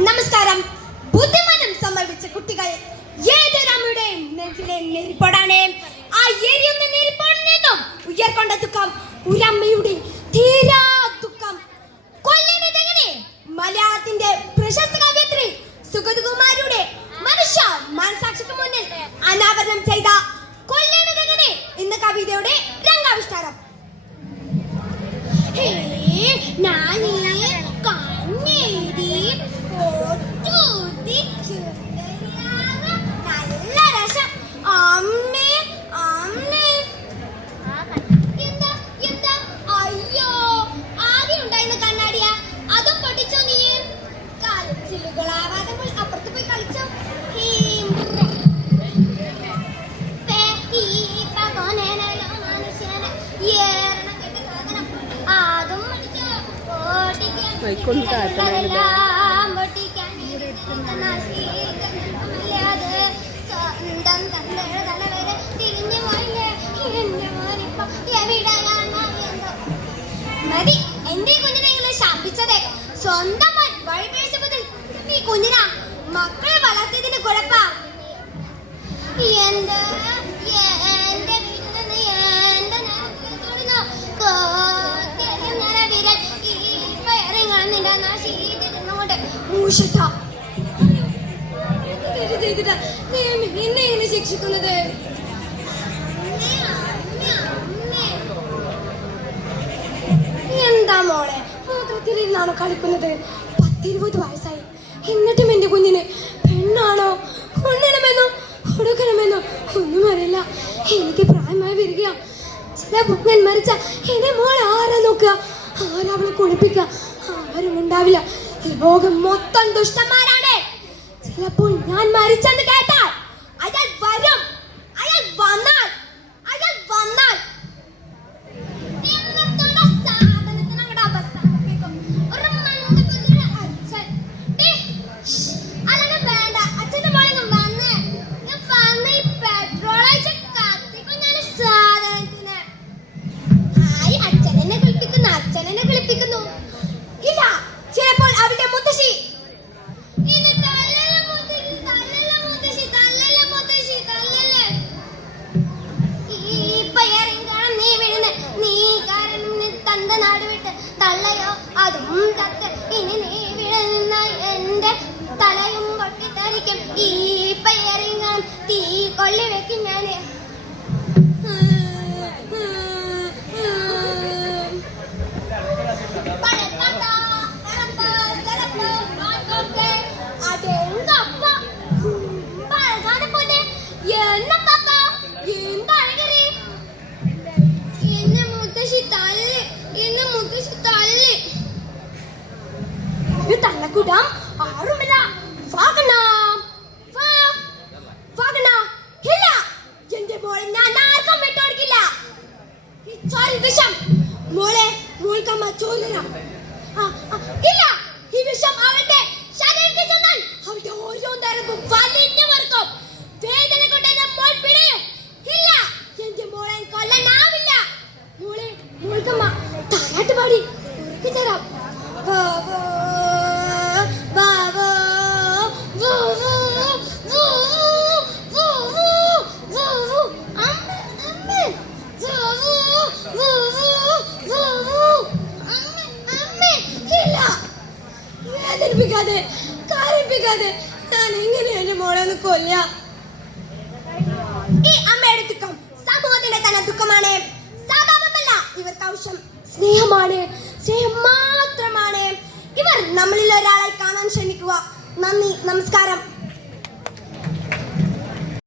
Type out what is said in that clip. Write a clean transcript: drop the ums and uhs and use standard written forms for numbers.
നമസ്കാരം. ബുദ്ധിമാനം സംഭവിച്ച കുട്ടികൾ ഏതൊരമ്മയുടെയും നെഞ്ചിലെ നെരിപ്പോടാണ്. ആ എരിയുന്ന നെരിപ്പോടിൽ നിന്നും ഉയർക്കൊണ്ട ദുഃഖം ഒരമ്മയുടെ തീരാ ദുഃഖം. കൊല്ലുന്നതെങ്ങനെ? മലയാളത്തിന്റെ പ്രശസ്ത കവയിത്രി സുഗതകുമാരിയുടെ മനുഷ്യ മനസാക്ഷിക്ക് മുന്നിൽ അനാവരണം ചെയ്ത കൊല്ലുന്നതെങ്ങനെ എന്ന കവിതയുടെ രംഗാവിഷ്കാരം. നല്ല രസം. അമ്മേ അമ്മേ എന്താ അയ്യോ, ആദ്യം ഉണ്ടായിരുന്ന കണ്ണാടിയാ, അതും പൊട്ടിച്ചോ നീ? ചില്ലുകളാവാതെ അപ്പുറത്ത് പോയി കളിച്ചോ. മതി, എന്റെ കുഞ്ഞിനെ ഇങ്ങനെ ശാപിച്ചതേ. സ്വന്തം വഴിപേശപ്പതിൽ ഈ കുഞ്ഞിനാ മക്കൾ വളർത്തിയതിന് കുഴപ്പ. എന്റെ വീട്ടിൽ നിന്ന് എന്റെ വിരൽ ഈ പയറിങ്ങുന്നുണ്ട് ശീലിരുന്നുകൊണ്ട് മൂഷിട്ടാ ചെയ്തിട്ടാ എന്നെ ഇങ്ങനെ ശിക്ഷിക്കുന്നത്. എന്താ മോളെ, മൂത്രത്തിലിരുന്നാണോ കളിക്കുന്നത്? 10-20 വയസ്സായി, എന്നിട്ടും എന്റെ കുഞ്ഞിന് പെണ്ണാണോ കൊണ്ണണമെന്നോ കൊടുക്കണമെന്നോ ഒന്നും അറിയില്ല. എനിക്ക് പ്രായമായി വരിക. ചില പൊങ്ങൻ മരിച്ച എന്നെ മോൾ ആരാ നോക്കുക? ആരവളെ കുളിപ്പിക്കുക? ആരും ഉണ്ടാവില്ല. ഈ ലോകം മൊത്തം ദുഷ്ടന്മാരാണ്. ചിലപ്പോൾ ഞാൻ മരിച്ചെന്ന് കേട്ടാൽ അയാൾ വരും. അയാൾ വന്നാൽ തള്ളയോ അതും തത്ത്. ഇനി നീ വീഴുന്ന എന്റെ തലയും പൊട്ടിത്തെറിക്കും. ഈ പയറിങ്ങാൻ തീ കൊള്ളി വെക്കും ഞാന്. തള്ളക്കൂടാം ആരുമില്ല. ഇല്ല, എന്റെ മോളെ ഞാൻ ആർക്കും വിട്ടുകൊടുക്കില്ല. വിഷം മോളെ മോൾക്കമ്മ ചോദില്ല. ഇല്ല, ഈ വിഷം അവന്റെ ശരീരത്തിൽ ചെന്നാൽ അവന്റെ ഓരോ നേരവും വലിഞ്ഞു മറക്കും. വേദന കൊണ്ട് എന്നെ മോൾ പിടയും. ഇല്ല, എന്റെ മോളെ കൊല്ലാനാവില്ല. മോളെ മോൾക്കമ്മ താരാട്ട് പാടി ഉറക്കി തരാം. കരയിപ്പിക്കാതെ ഞാൻ എങ്ങനെ എന്റെ മോളെ ഒന്ന് കൊല്ല? ഈ അമ്മയുടെ ദുഃഖം സമൂഹത്തിന്റെ തന്നെ ദുഃഖമാണ്. സാധാരണമല്ല, ഇവർക്ക് ആവശ്യം സ്നേഹമാണ്, സ്നേഹം മാത്രമാണ്. ഇവർ നമ്മളിൽ ഒരാളെ കാണാൻ ശ്രമിക്കുക. നന്ദി, നമസ്കാരം.